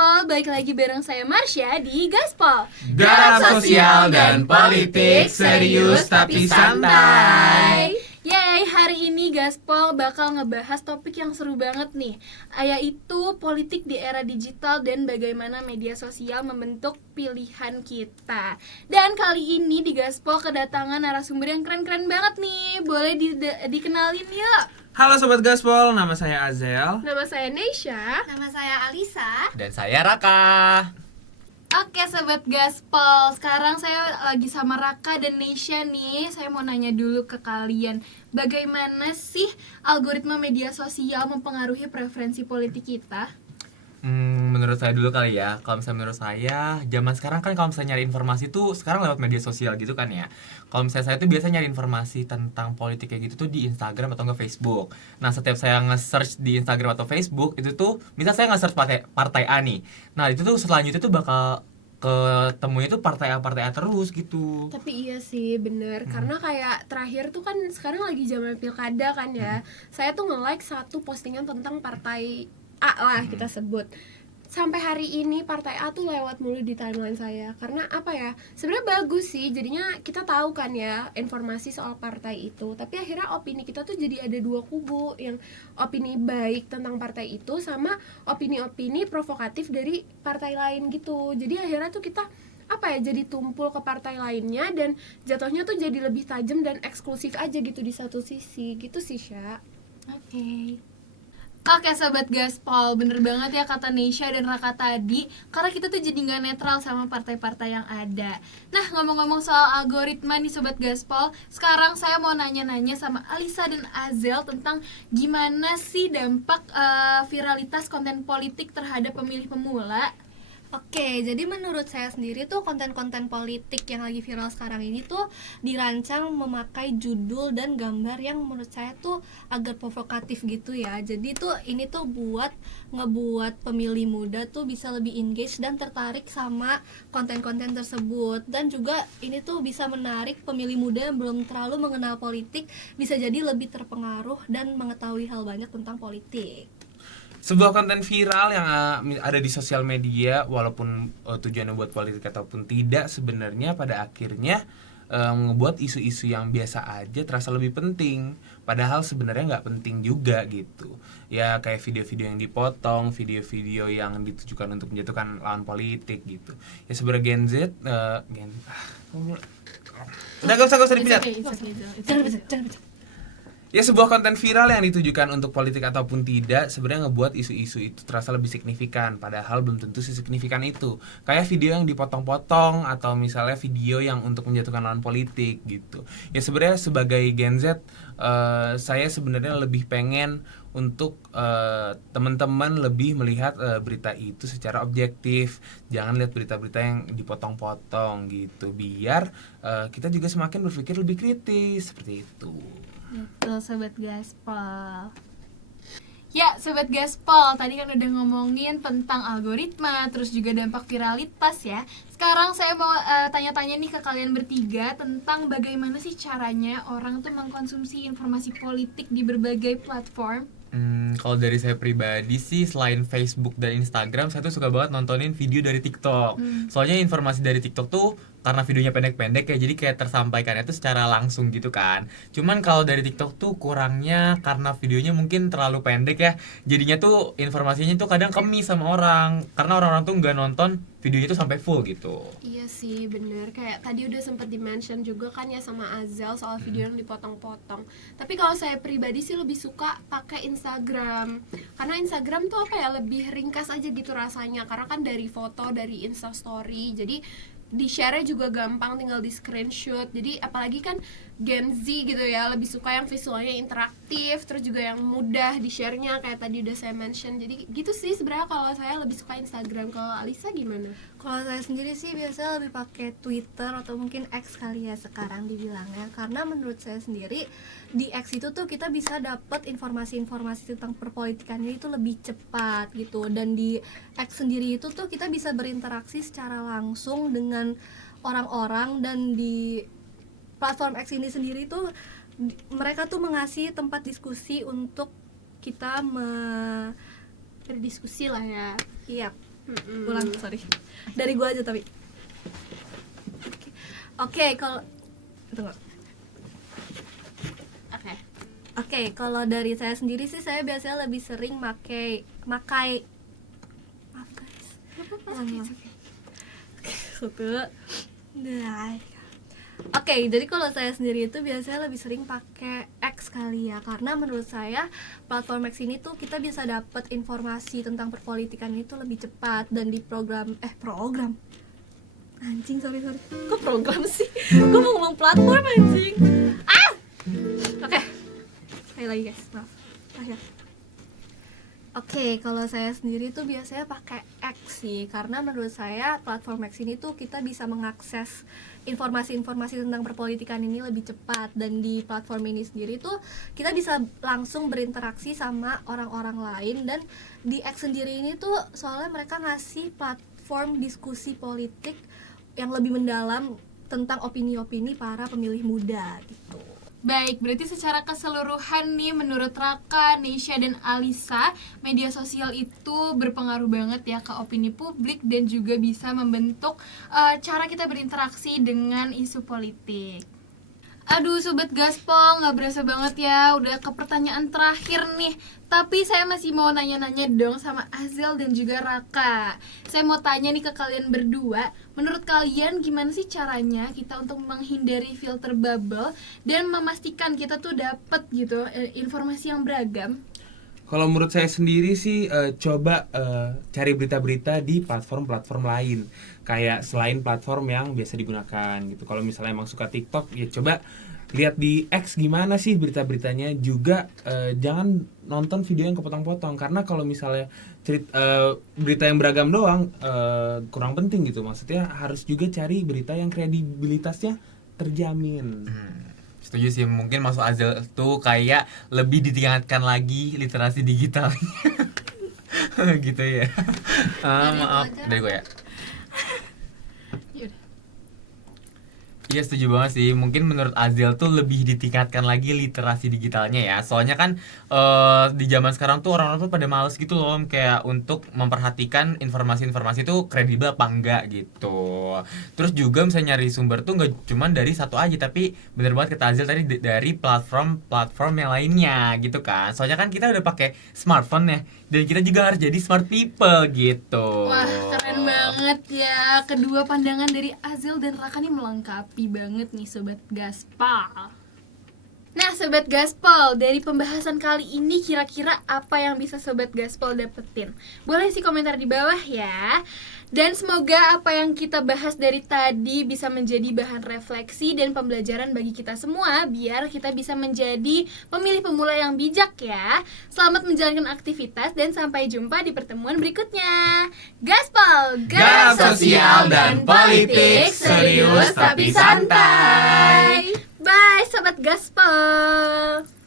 Gaspol, balik lagi bareng saya Marsha di Gaspol. Garap sosial dan politik, serius tapi santai. Yeay, hari ini Gaspol bakal ngebahas topik yang seru banget nih, yaitu politik di era digital dan bagaimana media sosial membentuk pilihan kita. Dan kali ini di Gaspol kedatangan narasumber yang keren-keren banget nih. Boleh dikenalin yuk. Halo Sobat Gaspol, nama saya Azel. Nama saya Neisha. Nama saya Alisa. Dan saya Raka. Oke Sobat Gaspol, sekarang saya lagi sama Raka dan Neisha nih. Saya mau nanya dulu ke kalian, bagaimana sih algoritma media sosial mempengaruhi preferensi politik kita? Menurut saya dulu kali ya. Kalau misalnya menurut saya, zaman sekarang kan kalau misalnya nyari informasi tuh sekarang lewat media sosial gitu kan ya. Kalau misalnya saya tuh biasa nyari informasi tentang politik kayak gitu tuh di Instagram atau enggak Facebook. Nah, setiap saya nge-search di Instagram atau Facebook itu tuh, misal saya nge-search pakai partai A nih. Nah, itu tuh selanjutnya tuh bakal ketemunya tuh partai A terus gitu. Tapi iya sih bener, karena kayak terakhir tuh kan sekarang lagi zaman pilkada kan ya. Saya tuh nge-like satu postingan tentang partai A lah kita sebut. Sampai hari ini partai A tuh lewat mulu di timeline saya. Karena apa ya, sebenarnya bagus sih, jadinya kita tahu kan ya informasi soal partai itu. Tapi akhirnya opini kita tuh jadi ada dua kubu, yang opini baik tentang partai itu sama opini-opini provokatif dari partai lain gitu. Jadi akhirnya tuh kita apa ya, jadi tumpul ke partai lainnya dan jatuhnya tuh jadi lebih tajam dan eksklusif aja gitu di satu sisi. Gitu sih, Sya. Oke Sobat Gaspol, bener banget ya kata Neisha dan Raka tadi, karena kita tuh jadi gak netral sama partai-partai yang ada. Nah, ngomong-ngomong soal algoritma nih Sobat Gaspol, sekarang saya mau nanya-nanya sama Alisa dan Azel tentang gimana sih dampak viralitas konten politik terhadap pemilih pemula. Oke, jadi menurut saya sendiri tuh konten-konten politik yang lagi viral sekarang ini tuh dirancang memakai judul dan gambar yang menurut saya tuh agak provokatif gitu ya. Jadi tuh ini tuh ngebuat pemilih muda tuh bisa lebih engage dan tertarik sama konten-konten tersebut. Dan juga ini tuh bisa menarik pemilih muda yang belum terlalu mengenal politik, bisa jadi lebih terpengaruh dan mengetahui hal banyak tentang politik. Sebuah konten viral yang ada di sosial media, walaupun tujuannya buat politik ataupun tidak, sebenarnya pada akhirnya ngebuat isu-isu yang biasa aja terasa lebih penting, padahal sebenarnya nggak penting juga gitu. Ya kayak video-video yang dipotong, video-video yang ditujukan untuk menjatuhkan lawan politik gitu. Ya sebenarnya Gen Z, udah gak usah dipindah. Ya sebuah konten viral yang ditujukan untuk politik ataupun tidak sebenarnya ngebuat isu-isu itu terasa lebih signifikan, padahal belum tentu signifikan itu. Kayak video yang dipotong-potong atau misalnya video yang untuk menjatuhkan lawan politik gitu. Ya sebenarnya sebagai Gen Z, saya sebenarnya lebih pengen untuk teman-teman lebih melihat berita itu secara objektif. Jangan lihat berita-berita yang dipotong-potong gitu, biar kita juga semakin berpikir lebih kritis seperti itu. Betul Sobat Gaspol. Ya Sobat Gaspol, tadi kan udah ngomongin tentang algoritma, terus juga dampak viralitas ya. Sekarang saya mau tanya-tanya nih ke kalian bertiga tentang bagaimana sih caranya orang tuh mengkonsumsi informasi politik di berbagai platform. Kalau dari saya pribadi sih, selain Facebook dan Instagram, saya tuh suka banget nontonin video dari TikTok. Soalnya informasi dari TikTok tuh karena videonya pendek-pendek ya, jadi kayak tersampaikannya tuh secara langsung gitu kan. Cuman kalau dari TikTok tuh kurangnya karena videonya mungkin terlalu pendek ya, jadinya tuh informasinya tuh kadang kemis sama orang, karena orang-orang tuh nggak nonton videonya tuh sampai full gitu. Iya sih bener, kayak tadi udah sempet di-mention juga kan ya sama Azel soal video yang dipotong-potong. Tapi kalau saya pribadi sih lebih suka pakai Instagram, karena Instagram tuh apa ya, lebih ringkas aja gitu rasanya, karena kan dari foto, dari Instastory, jadi di-share juga gampang, tinggal di screenshot. Jadi apalagi kan Gen Z gitu ya, lebih suka yang visualnya interaktif, terus juga yang mudah di-share-nya kayak tadi udah saya mention. Jadi gitu sih sebenarnya kalau saya lebih suka Instagram. Kalau Alisa gimana? Kalau saya sendiri sih biasanya lebih pakai Twitter atau mungkin X kali ya sekarang dibilangnya, karena menurut saya sendiri di X itu tuh kita bisa dapat informasi-informasi tentang perpolitikannya itu lebih cepat gitu, dan di X sendiri itu tuh kita bisa berinteraksi secara langsung dengan orang-orang, dan di platform X ini sendiri tuh mereka tuh mengasih tempat diskusi untuk kita Berdiskusi lah ya. Iya. Ulang, sorry. Dari gua aja tapi. Oke, kalau tunggu. Oke, kalau dari saya sendiri sih saya biasanya lebih sering maaf guys. Oke, jadi kalau saya sendiri itu biasanya lebih sering pakai X kali ya, karena menurut saya platform X ini tuh kita bisa dapat informasi tentang perpolitikan itu lebih cepat, dan di program anjing sorry kok program sih gue mau ngomong platform anjing oke sekali lagi guys, maaf terakhir. Oke, kalau saya sendiri tuh biasanya pakai X sih, karena menurut saya platform X ini tuh kita bisa mengakses informasi-informasi tentang perpolitikan ini lebih cepat, dan di platform ini sendiri tuh kita bisa langsung berinteraksi sama orang-orang lain. Dan di X sendiri ini tuh soalnya mereka ngasih platform diskusi politik yang lebih mendalam tentang opini-opini para pemilih muda gitu. Baik, berarti secara keseluruhan nih menurut Raka, Neysha, dan Alisa, media sosial itu berpengaruh banget ya ke opini publik dan juga bisa membentuk cara kita berinteraksi dengan isu politik. Aduh Sobat Gaspol, gak berasa banget ya, udah ke pertanyaan terakhir nih. Tapi saya masih mau nanya-nanya dong sama Azel dan juga Raka. Saya mau tanya nih ke kalian berdua, menurut kalian gimana sih caranya kita untuk menghindari filter bubble dan memastikan kita tuh dapet gitu informasi yang beragam? Kalau menurut saya sendiri sih coba cari berita-berita di platform-platform lain, kayak selain platform yang biasa digunakan gitu. Kalau misalnya emang suka TikTok, ya coba lihat di X gimana sih berita-beritanya. Juga jangan nonton video yang kepotong-potong, karena kalau misalnya berita yang beragam doang kurang penting gitu. Maksudnya harus juga cari berita yang kredibilitasnya terjamin. Setuju sih, mungkin masuk Azel tuh kayak lebih ditingkatkan lagi literasi digital gitu ya. Maaf dari gue ya. Iya setuju banget sih, mungkin menurut Azel tuh lebih ditingkatkan lagi literasi digitalnya ya. Soalnya kan di zaman sekarang tuh orang-orang tuh pada males gitu loh, kayak untuk memperhatikan informasi-informasi tuh kredibel apa enggak gitu. Terus juga misalnya nyari sumber tuh nggak cuma dari satu aja, tapi bener banget kata Azel tadi dari platform yang lainnya gitu kan. Soalnya kan kita udah pakai smartphone ya, dan kita juga harus jadi smart people gitu. Wah, keren banget ya. Kedua pandangan dari Azel dan Raka nih melengkapi banget nih Sobat Gaspol. Nah Sobat Gaspol, dari pembahasan kali ini kira-kira apa yang bisa Sobat Gaspol dapetin? Boleh sih komentar di bawah ya. Dan semoga apa yang kita bahas dari tadi bisa menjadi bahan refleksi dan pembelajaran bagi kita semua, biar kita bisa menjadi pemilih pemula yang bijak ya. Selamat menjalankan aktivitas dan sampai jumpa di pertemuan berikutnya. Gaspol, Gas sosial dan politik, serius tapi santai. Bye Sobat Gaspol.